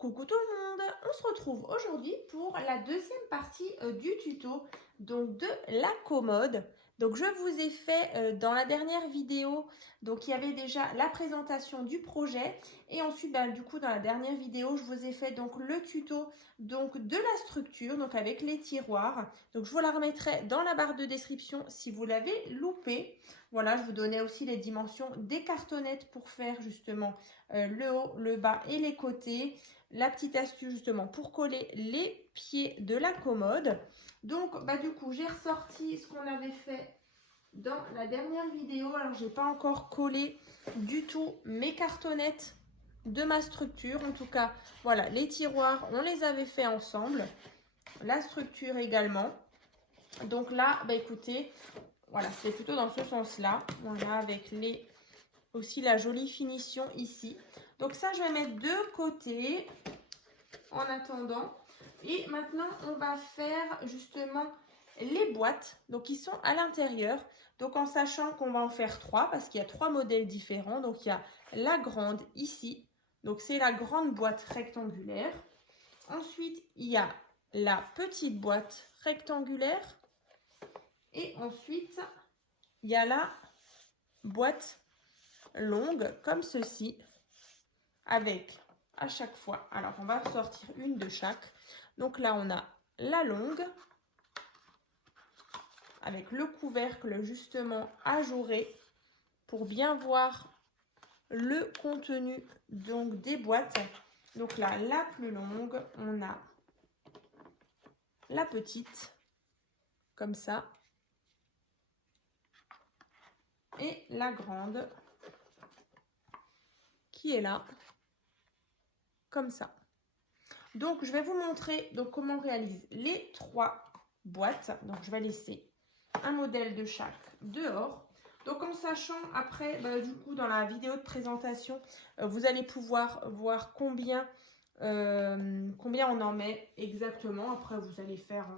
Coucou tout le monde, on se retrouve aujourd'hui pour la deuxième partie du tuto donc de la commode. Donc je vous ai fait dans la dernière vidéo, donc il y avait déjà la présentation du projet et ensuite du coup dans la dernière vidéo je vous ai fait donc le tuto donc de la structure donc avec les tiroirs. Donc je vous la remettrai dans la barre de description si vous l'avez loupé. Voilà, je vous donnais aussi les dimensions des cartonnettes pour faire justement le haut, le bas et les côtés. La petite astuce justement pour coller les pieds de la commode. Donc du coup j'ai ressorti ce qu'on avait fait dans la dernière vidéo. Alors j'ai pas encore collé du tout mes cartonnettes de ma structure. En tout cas voilà, les tiroirs on les avait fait ensemble, la structure également. Donc là écoutez, voilà, c'est plutôt dans ce sens là. Voilà, avec les aussi la jolie finition ici. Donc ça je vais mettre de côté en attendant. Et maintenant on va faire justement les boîtes donc qui sont à l'intérieur, donc en sachant qu'on va en faire trois parce qu'il y a trois modèles différents. Donc il y a la grande ici, donc c'est la grande boîte rectangulaire. Ensuite il y a la petite boîte rectangulaire et ensuite il y a la boîte longue comme ceci avec à chaque fois. Alors on va sortir une de chaque. Donc là on a la longue avec le couvercle justement ajouré pour bien voir le contenu donc des boîtes. Donc là la plus longue, on a la petite comme ça et la grande qui est là comme ça. Donc je vais vous montrer donc comment on réalise les trois boîtes. Donc je vais laisser un modèle de chaque dehors. Donc en sachant après du coup dans la vidéo de présentation vous allez pouvoir voir combien on en met exactement. Après vous allez faire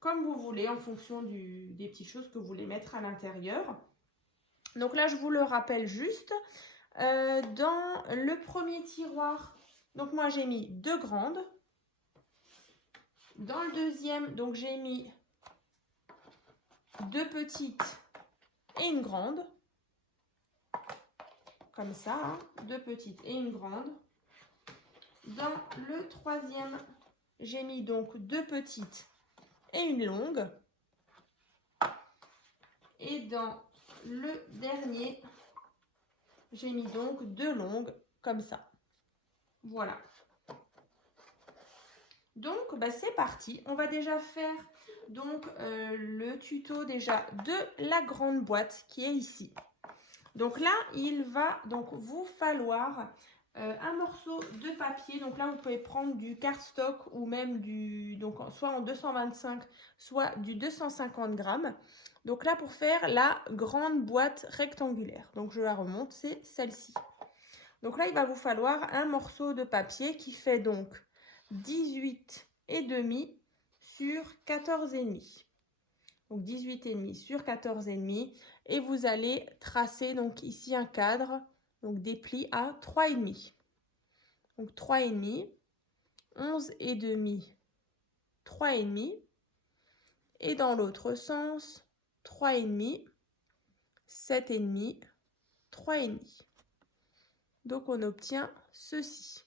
comme vous voulez en fonction des petites choses que vous voulez mettre à l'intérieur. Donc là je vous le rappelle juste, dans le premier tiroir, donc moi j'ai mis deux grandes. Dans le deuxième, donc j'ai mis deux petites et une grande. Comme ça, hein, deux petites et une grande. Dans le troisième, j'ai mis donc deux petites et une longue. Et dans le dernier, j'ai mis donc deux longues comme ça. Voilà. Donc c'est parti, on va déjà faire donc le tuto déjà de la grande boîte qui est ici. Donc là il va donc vous falloir un morceau de papier. Donc là vous pouvez prendre du cardstock ou même donc soit en 225 soit du 250 grammes. Donc là pour faire la grande boîte rectangulaire, donc je la remonte, c'est celle-ci. Donc là il va vous falloir un morceau de papier qui fait donc 18,5 sur 14,5. Donc 18,5 sur 14,5. Et vous allez tracer donc ici un cadre, donc des plis à 3,5. Donc 3,5, 11,5, 3,5. Et dans l'autre sens, 3,5, 7,5, 3,5. Donc on obtient ceci.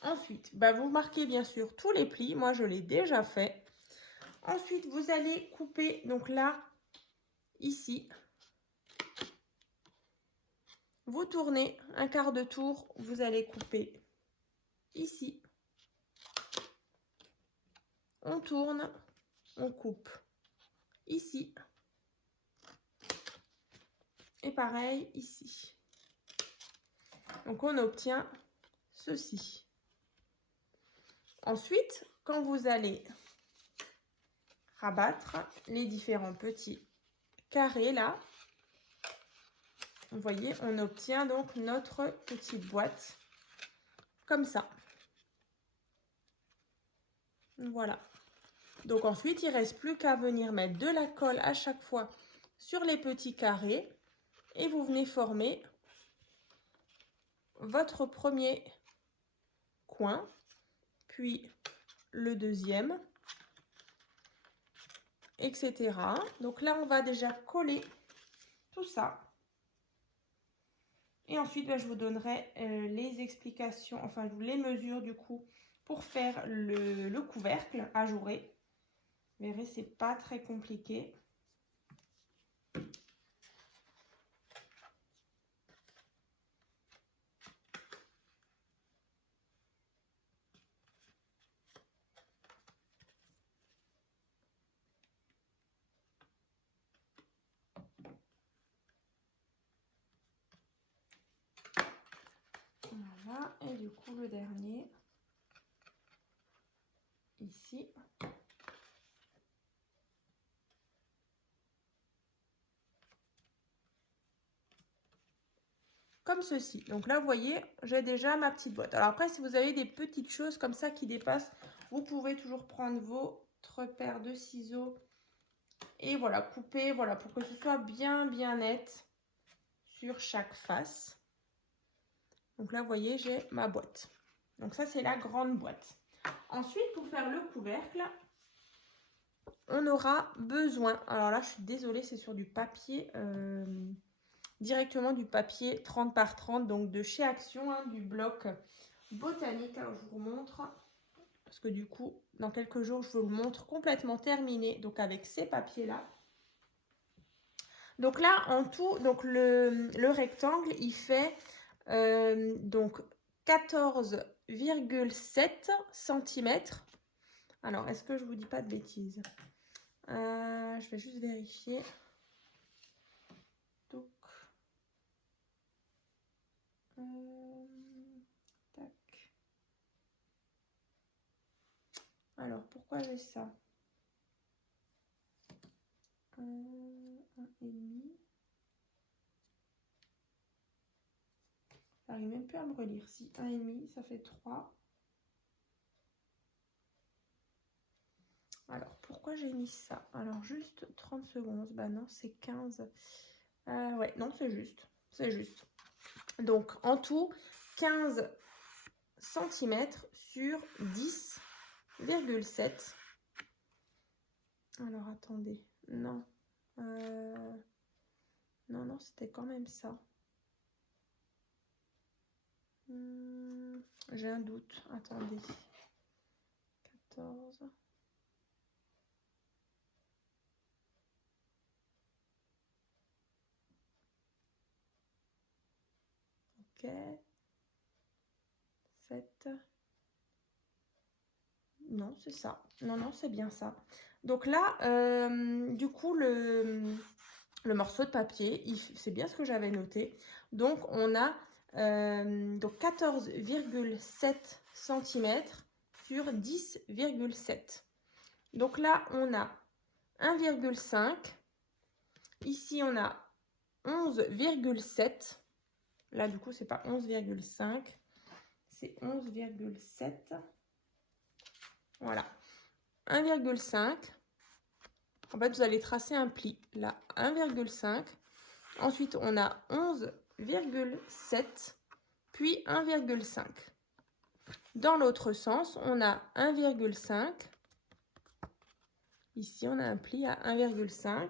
Ensuite, vous marquez bien sûr tous les plis. Moi, je l'ai déjà fait. Ensuite, vous allez couper, donc là, ici. Vous tournez un quart de tour. Vous allez couper ici. On tourne, on coupe ici. Et pareil ici. Donc, on obtient ceci. Ensuite, quand vous allez rabattre les différents petits carrés là, vous voyez, on obtient donc notre petite boîte comme ça. Voilà. Donc ensuite, il ne reste plus qu'à venir mettre de la colle à chaque fois sur les petits carrés et vous venez former votre premier coin, puis le deuxième, etc. Donc là, on va déjà coller tout ça. Et ensuite, je vous donnerai les explications, enfin les mesures du coup, pour faire le couvercle ajouré. Vous verrez, c'est pas très compliqué. Voilà, et du coup le dernier, ici. Comme ceci. Donc là, vous voyez, j'ai déjà ma petite boîte. Alors après, si vous avez des petites choses comme ça qui dépassent, vous pouvez toujours prendre votre paire de ciseaux et voilà, couper, voilà, pour que ce soit bien net sur chaque face. Donc là, vous voyez, j'ai ma boîte. Donc ça, c'est la grande boîte. Ensuite, pour faire le couvercle, on aura besoin, alors là, je suis désolée, c'est sur du papier, directement du papier 30 par 30, donc de chez Action, hein, du bloc botanique. Alors, je vous montre, parce que du coup, dans quelques jours, je vous le montre complètement terminé, donc avec ces papiers-là. Donc là, en tout, donc le rectangle, il fait donc 14,7 cm. Alors, est-ce que je vous dis pas de bêtises? Je vais juste vérifier. Donc, tac. Alors, pourquoi j'ai ça? 1,5. J'arrive même plus à me relire. Si 1,5, ça fait 3. Alors, pourquoi j'ai mis ça? Alors, juste 30 secondes. Bah non, c'est 15. Ouais, non, c'est juste. C'est juste. Donc, en tout, 15 cm sur 10,7. Alors, attendez. Non. Non, c'était quand même ça. J'ai un doute. Attendez. 14. Ok. 7. Non, c'est ça. Non, c'est bien ça. Donc là, du coup, le morceau de papier, c'est bien ce que j'avais noté. Donc, on a donc 14,7 cm sur 10,7. Donc là, on a 1,5. Ici, on a 11,7. Là, du coup, c'est pas 11,5. C'est 11,7. Voilà. 1,5. En fait, vous allez tracer un pli. Là, 1,5. Ensuite, on a 11,7. Puis 1,5. Dans l'autre sens, on a 1,5. Ici, on a un pli à 1,5.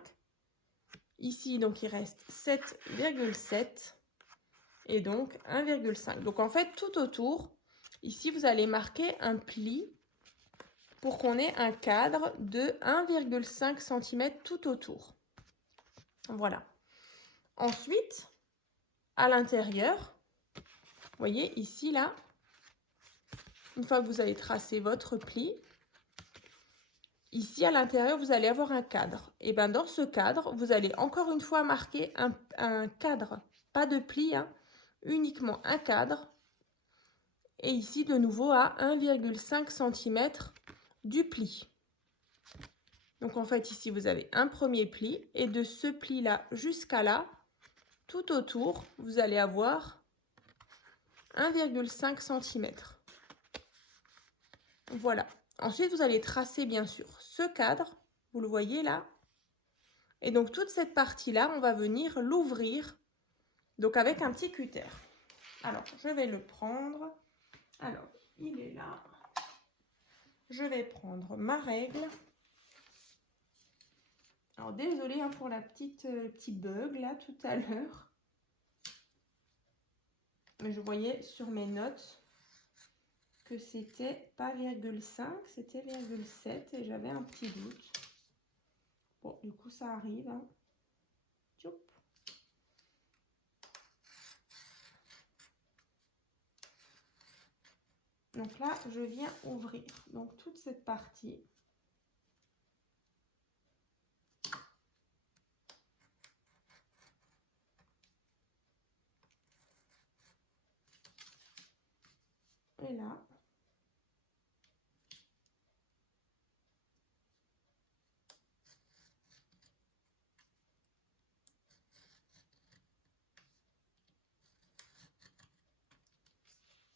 Ici, donc, il reste 7,7. Et donc, 1,5. Donc, en fait, tout autour, ici, vous allez marquer un pli pour qu'on ait un cadre de 1,5 cm tout autour. Voilà. Ensuite, à l'intérieur, vous voyez ici, là, une fois que vous avez tracé votre pli, ici à l'intérieur, vous allez avoir un cadre. Et bien dans ce cadre, vous allez encore une fois marquer un cadre, pas de pli, hein, uniquement un cadre. Et ici, de nouveau, à 1,5 cm du pli. Donc en fait, ici, vous avez un premier pli. Et de ce pli-là jusqu'à là, tout autour, vous allez avoir 1,5 cm. Voilà. Ensuite, vous allez tracer, bien sûr, ce cadre. Vous le voyez là. Et donc, toute cette partie-là, on va venir l'ouvrir. Donc, avec un petit cutter. Alors, je vais le prendre. Alors, il est là. Je vais prendre ma règle. Alors désolée hein, pour la petit bug là tout à l'heure. Mais je voyais sur mes notes que c'était pas 0,5, c'était 0,7 et j'avais un petit doute. Bon, du coup ça arrive. Hein. Tchoup. Donc là, je viens ouvrir donc toute cette partie. Et là.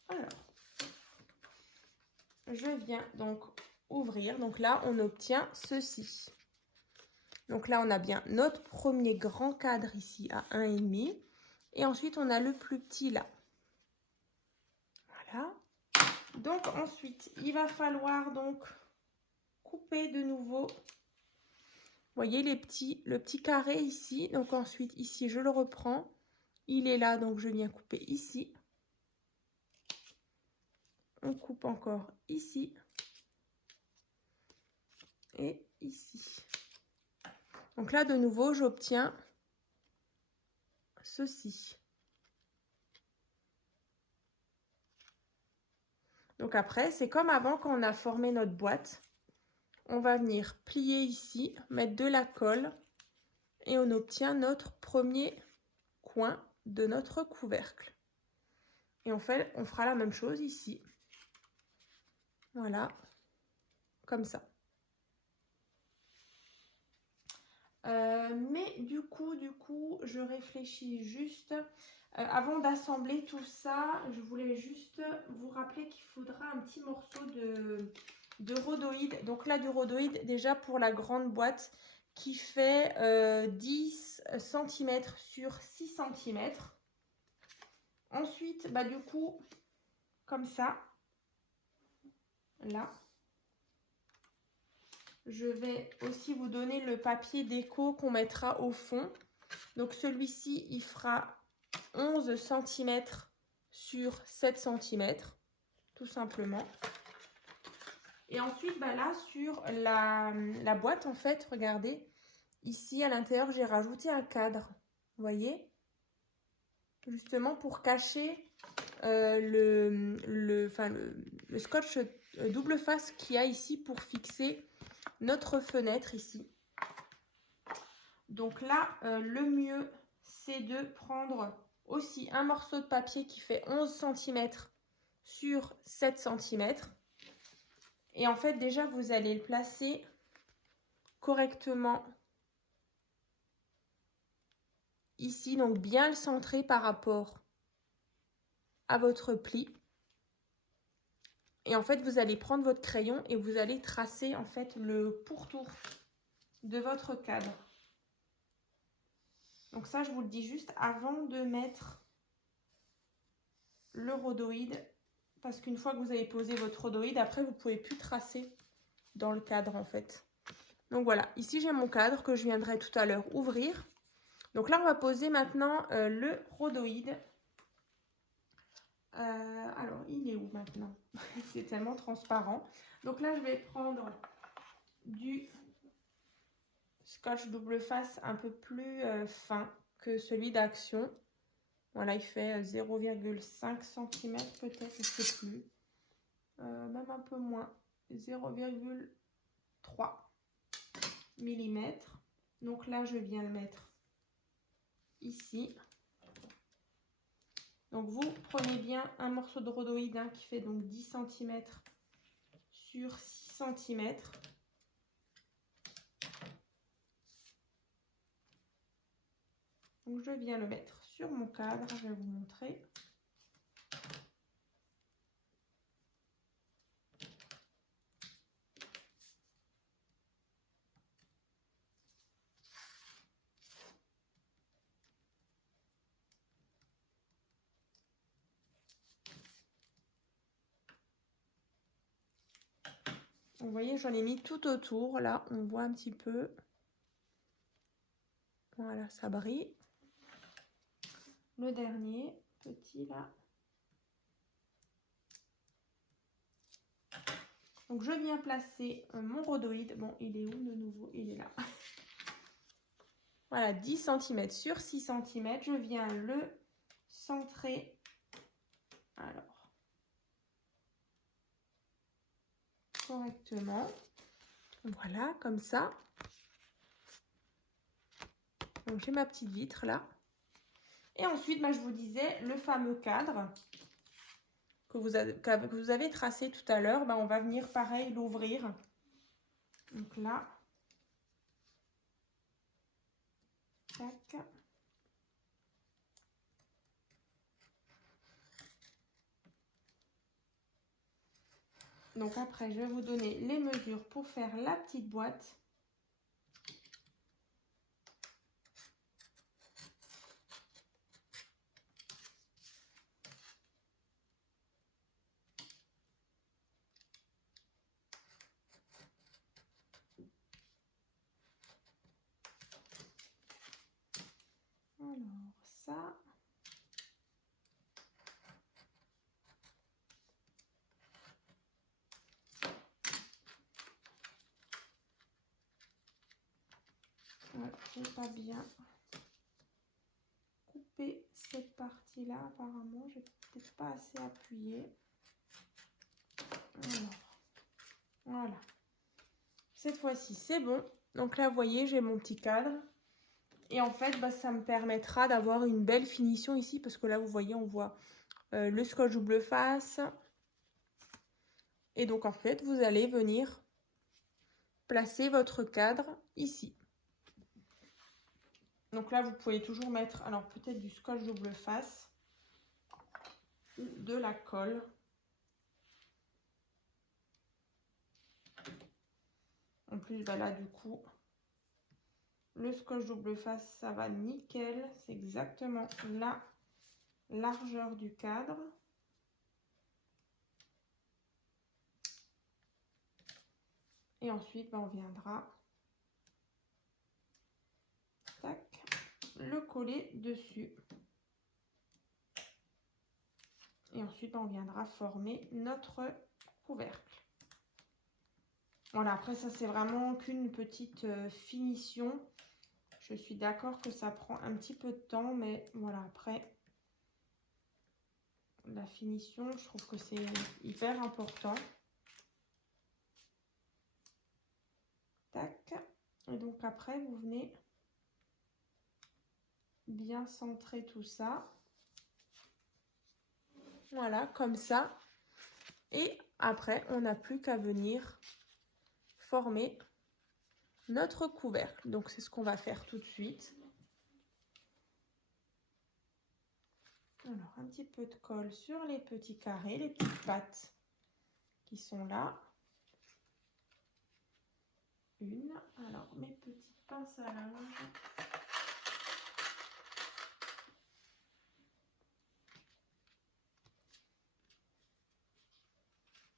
Alors, je viens donc ouvrir. Donc là, on obtient ceci. Donc là, on a bien notre premier grand cadre ici à 1,5. Et ensuite, on a le plus petit là. Voilà. Donc ensuite, il va falloir donc couper de nouveau. Vous voyez le petit carré ici. Donc ensuite, ici, je le reprends. Il est là, donc je viens couper ici. On coupe encore ici. Et ici. Donc là, de nouveau, j'obtiens ceci. Donc après, c'est comme avant quand on a formé notre boîte. On va venir plier ici, mettre de la colle et on obtient notre premier coin de notre couvercle. Et on fera la même chose ici. Voilà, comme ça. Mais du coup, je réfléchis juste. Avant d'assembler tout ça, je voulais juste vous rappeler qu'il faudra un petit morceau de rhodoïde. Donc là, du rhodoïde, déjà pour la grande boîte qui fait 10 cm sur 6 cm. Ensuite, bah, du coup, comme ça, là. Je vais aussi vous donner le papier déco qu'on mettra au fond. Donc celui-ci, il fera 11 cm sur 7 cm, tout simplement. Et ensuite, bah là, sur la boîte, en fait, regardez, ici, à l'intérieur, j'ai rajouté un cadre. Vous voyez? Justement pour cacher le scotch double face qu'il y a ici pour fixer notre fenêtre ici. Donc là, le mieux, c'est de prendre aussi un morceau de papier qui fait 11 cm sur 7 cm. Et en fait, déjà, vous allez le placer correctement ici. Donc, bien le centrer par rapport à votre pli. Et en fait, vous allez prendre votre crayon et vous allez tracer en fait le pourtour de votre cadre. Donc ça, je vous le dis juste avant de mettre le rhodoïde. Parce qu'une fois que vous avez posé votre rhodoïde, après, vous ne pouvez plus tracer dans le cadre en fait. Donc voilà, ici j'ai mon cadre que je viendrai tout à l'heure ouvrir. Donc là, on va poser maintenant le rhodoïde. Alors, il est où maintenant? C'est tellement transparent. Donc là, je vais prendre du scotch double face un peu plus fin que celui d'Action. Voilà, il fait 0,5 cm peut-être, je ne sais plus. Même un peu moins, 0,3 mm. Donc là, je viens le mettre ici. Donc vous prenez bien un morceau de rhodoïde hein, qui fait donc 10 cm sur 6 cm. Donc je viens le mettre sur mon cadre, je vais vous montrer. Vous voyez, j'en ai mis tout autour. Là, on voit un petit peu. Voilà, ça brille. Le dernier, petit là. Donc, je viens placer mon rhodoïde. Bon, il est où de nouveau? Il est là. Voilà, 10 cm sur 6 cm. Je viens le centrer. Alors, correctement. Voilà, comme ça. Donc, j'ai ma petite vitre là. Et ensuite, je vous disais, le fameux cadre que vous avez tracé tout à l'heure, on va venir pareil l'ouvrir. Donc là, tac. Donc après, je vais vous donner les mesures pour faire la petite boîte. Alors, ça. Ouais, j'ai pas bien coupé cette partie-là. Apparemment, j'ai peut-être pas assez appuyé. Alors, voilà. Cette fois-ci, c'est bon. Donc là, vous voyez, j'ai mon petit cadre. Et en fait, ça me permettra d'avoir une belle finition ici. Parce que là, vous voyez, on voit le scotch double face. Et donc, en fait, vous allez venir placer votre cadre ici. Donc là, vous pouvez toujours mettre, alors peut-être du scotch double face ou de la colle. En plus, là, du coup, le scotch double face, ça va nickel. C'est exactement la largeur du cadre. Et ensuite, on viendra tac, le coller dessus. Et ensuite, on viendra former notre couvercle. Voilà, après ça, c'est vraiment qu'une petite finition. Je suis d'accord que ça prend un petit peu de temps, mais voilà, après, la finition, je trouve que c'est hyper important. Tac. Et donc après, vous venez bien centrer tout ça. Voilà, comme ça. Et après, on n'a plus qu'à venir former notre couvercle. Donc, c'est ce qu'on va faire tout de suite. Alors, un petit peu de colle sur les petits carrés, les petites pattes qui sont là. Une. Alors, mes petites pinces à linge.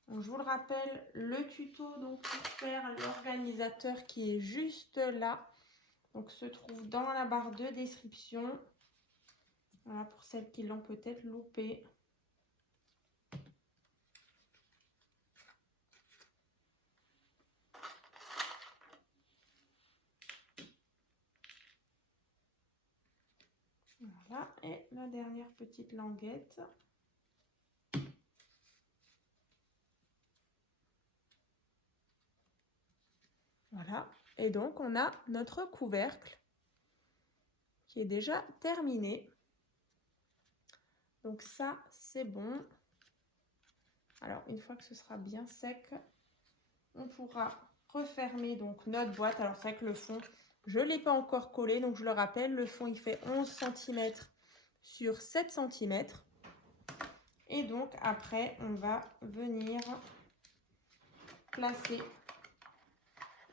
Donc, je vous le rappelle, le tuto donc, pour faire l'organisateur qui est juste là. Donc, se trouve dans la barre de description. Voilà, pour celles qui l'ont peut-être loupé. Voilà, et la dernière petite languette. Voilà, et donc on a notre couvercle qui est déjà terminé. Donc ça, c'est bon. Alors, une fois que ce sera bien sec, on pourra refermer donc notre boîte. Alors, c'est vrai que le fond, je ne l'ai pas encore collé. Donc, je le rappelle, le fond, il fait 11 cm sur 7 cm. Et donc, après, on va venir placer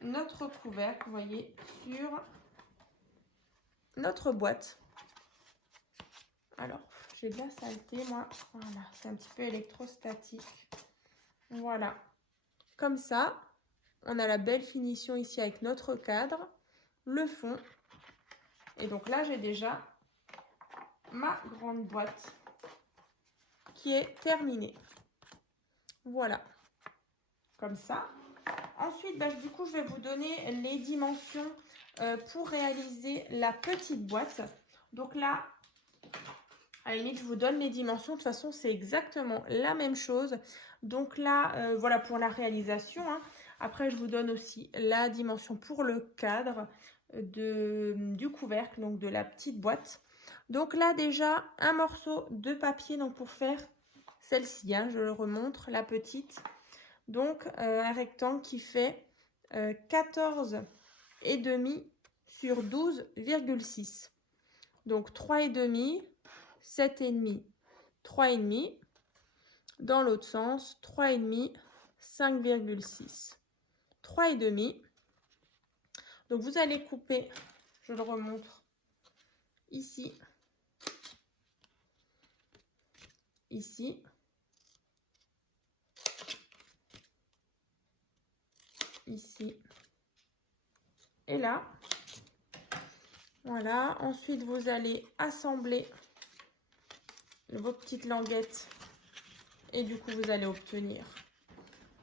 notre couvercle, vous voyez, sur notre boîte. Alors, j'ai de la saleté, moi. Voilà, c'est un petit peu électrostatique. Voilà, comme ça. on a la belle finition ici avec notre cadre, le fond. Et donc là, j'ai déjà ma grande boîte qui est terminée. Voilà, comme ça. Ensuite, du coup, je vais vous donner les dimensions pour réaliser la petite boîte. Donc là, à la limite, je vous donne les dimensions. De toute façon, c'est exactement la même chose. Donc là, voilà pour la réalisation, hein. Après, je vous donne aussi la dimension pour le cadre du couvercle, donc de la petite boîte. Donc là, déjà, un morceau de papier donc pour faire celle-ci, hein, je le remontre, la petite. Donc, un rectangle qui fait 14,5 sur 12,6. Donc, 3,5, 7,5, 3,5. Dans l'autre sens, 3,5, 5,6. 3,5. Donc, vous allez couper, je le remontre, ici, ici, ici et là. Voilà, ensuite vous allez assembler vos petites languettes et du coup vous allez obtenir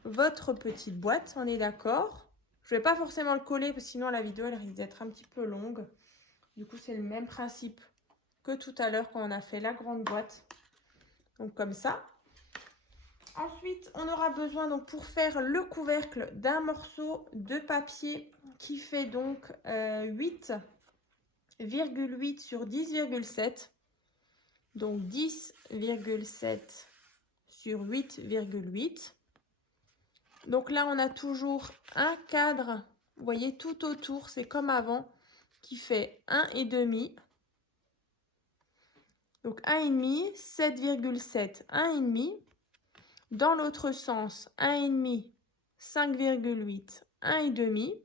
votre petite boîte, on est d'accord. Je ne vais pas forcément le coller parce que sinon la vidéo elle risque d'être un petit peu longue. Du coup c'est le même principe que tout à l'heure quand on a fait la grande boîte. Donc comme ça. Ensuite, on aura besoin donc pour faire le couvercle d'un morceau de papier qui fait donc 8,8 sur 10,7. Donc 10,7 sur 8,8. Donc là, on a toujours un cadre, vous voyez, tout autour, c'est comme avant, qui fait 1,5. Donc 1,5, 7,7, 1,5. Dans l'autre sens, 1,5, 5,8, 1,5.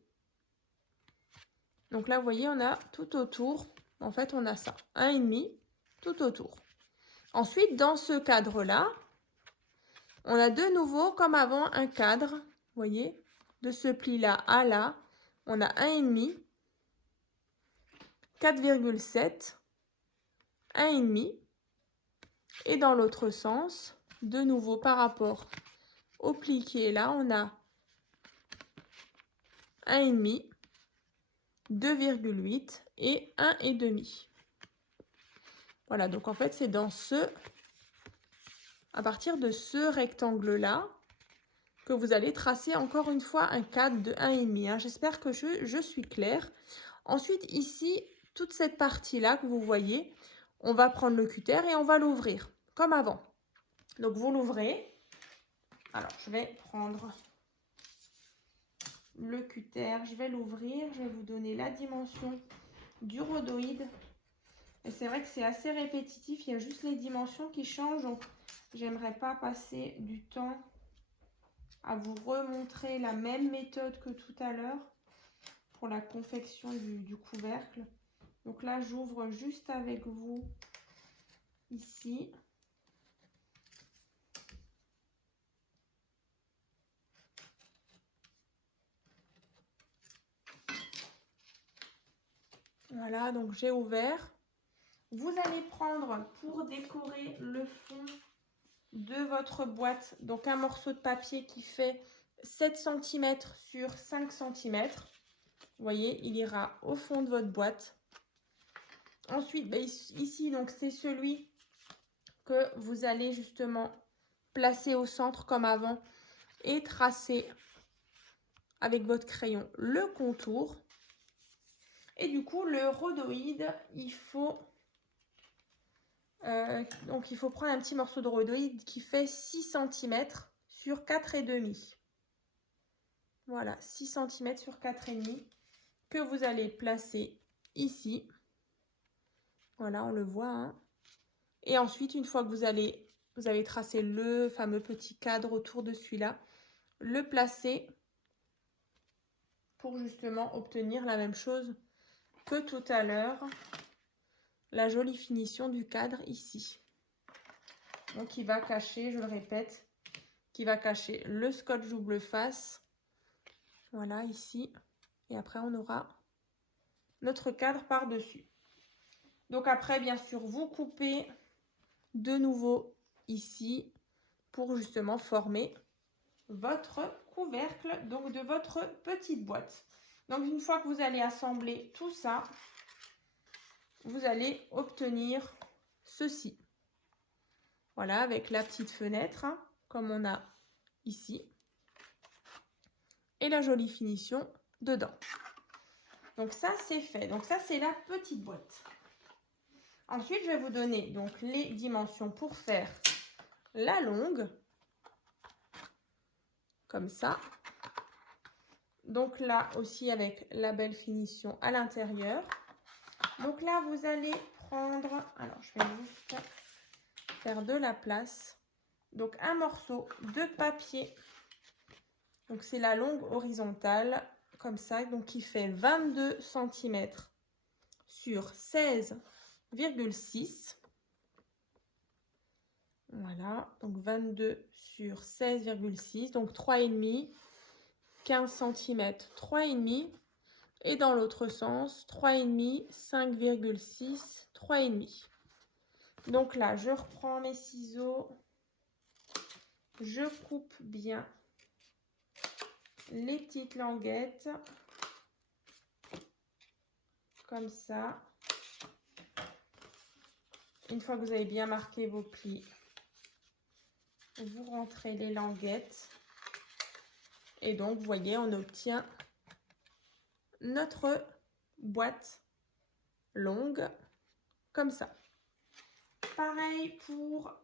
Donc là, vous voyez, on a tout autour, en fait, on a ça, 1,5 tout autour. Ensuite, dans ce cadre-là, on a de nouveau, comme avant, un cadre, vous voyez, de ce pli-là à là, on a 1,5, 4,7, 1,5. Et dans l'autre sens, de nouveau par rapport au pli qui est là, on a 1,5, 2,8 et 1,5. Voilà, donc en fait, c'est à partir de ce rectangle-là que vous allez tracer encore une fois un cadre de 1,5. Hein. J'espère que je suis claire. Ensuite, ici, toute cette partie-là que vous voyez, on va prendre le cutter et on va l'ouvrir, comme avant. Donc, vous l'ouvrez. Alors, je vais prendre le cutter, je vais l'ouvrir, je vais vous donner la dimension du rhodoïde. Et c'est vrai que c'est assez répétitif, il y a juste les dimensions qui changent, donc j'aimerais pas passer du temps à vous remontrer la même méthode que tout à l'heure pour la confection du couvercle. Donc là, j'ouvre juste avec vous ici. Voilà, donc j'ai ouvert. Vous allez prendre pour décorer le fond de votre boîte, donc un morceau de papier qui fait 7 cm sur 5 cm. Vous voyez, il ira au fond de votre boîte. Ensuite, ici, donc c'est celui que vous allez justement placer au centre comme avant et tracer avec votre crayon le contour. Et du coup, le rhodoïde, il faut prendre un petit morceau de rhodoïde qui fait 6 cm sur 4,5. Voilà, 6 cm sur 4,5 que vous allez placer ici. Voilà, on le voit. Hein. Et ensuite, une fois que vous avez tracé le fameux petit cadre autour de celui-là, le placer pour justement obtenir la même chose que tout à l'heure. La jolie finition du cadre ici. Donc, il va cacher, je le répète, qui va cacher le scotch double face Voilà, ici. Et après, on aura notre cadre par-dessus. Donc après, bien sûr, vous coupez de nouveau ici pour justement former votre couvercle donc de votre petite boîte. Donc une fois que vous allez assembler tout ça, vous allez obtenir ceci. Voilà, avec la petite fenêtre, hein, comme on a ici. Et la jolie finition dedans. Donc ça, c'est fait. Donc ça, c'est la petite boîte. Ensuite, je vais vous donner donc les dimensions pour faire la longue. Comme ça. Donc là aussi avec la belle finition à l'intérieur. Donc là, vous allez prendre... Alors, je vais juste faire de la place. Donc un morceau de papier. Donc c'est la longue horizontale. Comme ça. Donc qui fait 22 cm sur 16,6. Voilà, donc 22 sur 16,6, donc 3,5, 15 cm, 3,5, et dans l'autre sens, 3,5, 5,6, 3,5. Donc là, je reprends mes ciseaux, je coupe bien les petites languettes, comme ça. Une fois que vous avez bien marqué vos plis, vous rentrez les languettes et donc vous voyez on obtient notre boîte longue comme ça. Pareil pour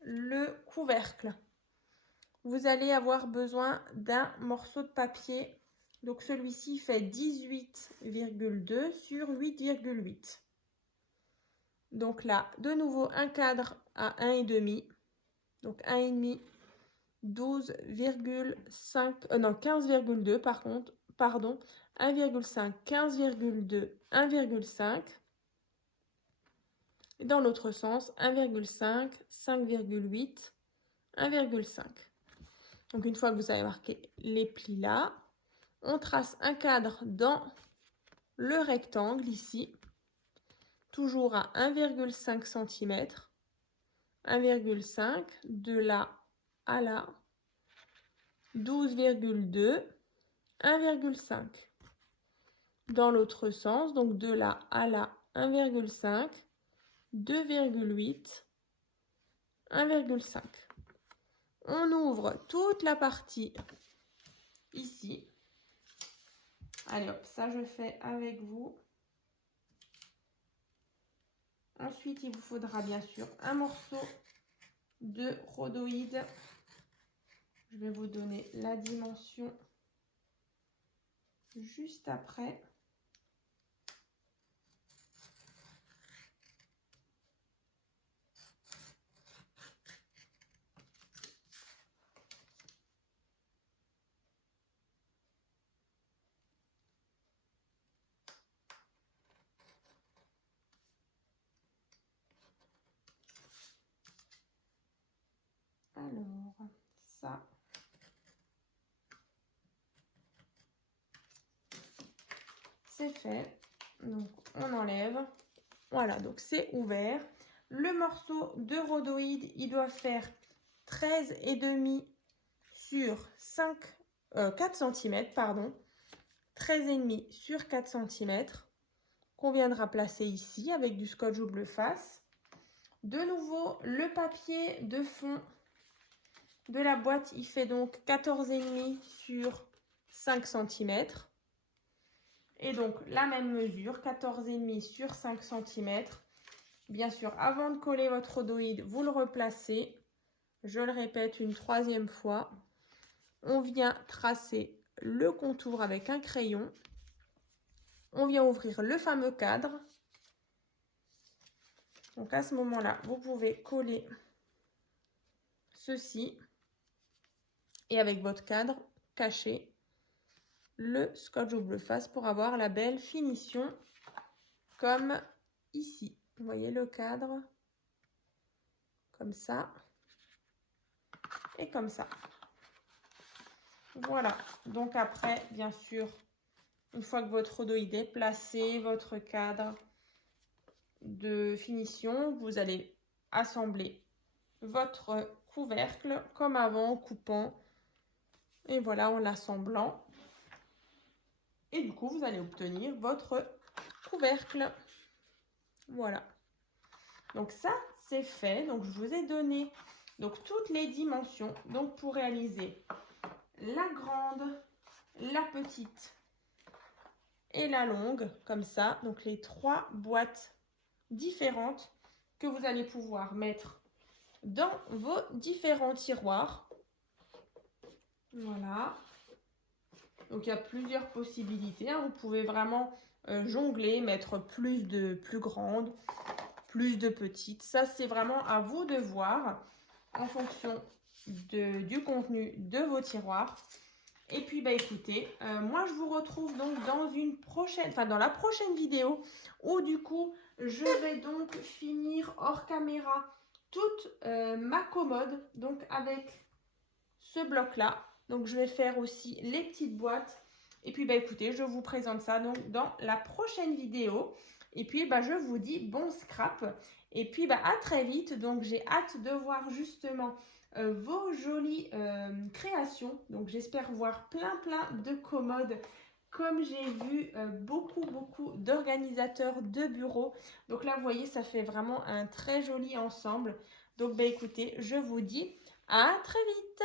le couvercle. Vous allez avoir besoin d'un morceau de papier. Donc celui-ci fait 18,2 sur 8,8. Donc là, de nouveau un cadre à 1,5. Donc 1,5, 12,5, non 15,2 par contre, pardon, 1,5, 15,2, 1,5. Et dans l'autre sens, 1,5, 5,8, 1,5. Donc une fois que vous avez marqué les plis là, on trace un cadre dans le rectangle ici, toujours à 1,5 cm, 1,5 de là à là, 12,2, 1,5. Dans l'autre sens, donc de là à là, 1,5, 2,8, 1,5. On ouvre toute la partie ici. Allez hop, ça je fais avec vous. Ensuite, il vous faudra bien sûr un morceau de rhodoïde. Je vais vous donner la dimension juste après. Alors, ça, c'est fait. Donc, on enlève. Voilà, donc c'est ouvert. Le morceau de rhodoïde, il doit faire 13,5 sur 4 cm, pardon. 13,5 sur 4 cm qu'on viendra placer ici avec du scotch double face. De nouveau, le papier de fond de la boîte, il fait donc 14,5 sur 5 cm. Et donc, la même mesure, 14,5 sur 5 cm. Bien sûr, avant de coller votre rhodoïde, vous le replacez. Je le répète une troisième fois. On vient tracer le contour avec un crayon. On vient ouvrir le fameux cadre. Donc, à ce moment-là, vous pouvez coller ceci. Et avec votre cadre, cacher le scotch double face pour avoir la belle finition comme ici. Vous voyez le cadre comme ça et comme ça. Voilà, donc après, bien sûr, une fois que votre rhodoïde est placé, votre cadre de finition, vous allez assembler votre couvercle comme avant en coupant et voilà en l'assemblant. Et du coup, vous allez obtenir votre couvercle. Voilà. Donc ça, c'est fait. Donc je vous ai donné donc toutes les dimensions donc pour réaliser la grande, la petite et la longue comme ça. Donc les 3 boîtes différentes que vous allez pouvoir mettre dans vos différents tiroirs. Voilà. Donc il y a plusieurs possibilités, hein. Vous pouvez vraiment jongler, mettre plus grandes, plus de petites. Ça, c'est vraiment à vous de voir en fonction du contenu de vos tiroirs. Et puis, bah écoutez, moi, je vous retrouve donc dans la prochaine vidéo où du coup, je vais donc finir hors caméra toute ma commode, donc avec ce bloc-là. Donc, je vais faire aussi les petites boîtes. Et puis, bah écoutez, je vous présente ça donc dans la prochaine vidéo. Et puis, bah, je vous dis bon scrap. Et puis, bah, à très vite. Donc, j'ai hâte de voir justement vos jolies créations. Donc, j'espère voir plein de commodes. Comme j'ai vu beaucoup d'organisateurs de bureaux. Donc là, vous voyez, ça fait vraiment un très joli ensemble. Donc, bah, écoutez, je vous dis à très vite.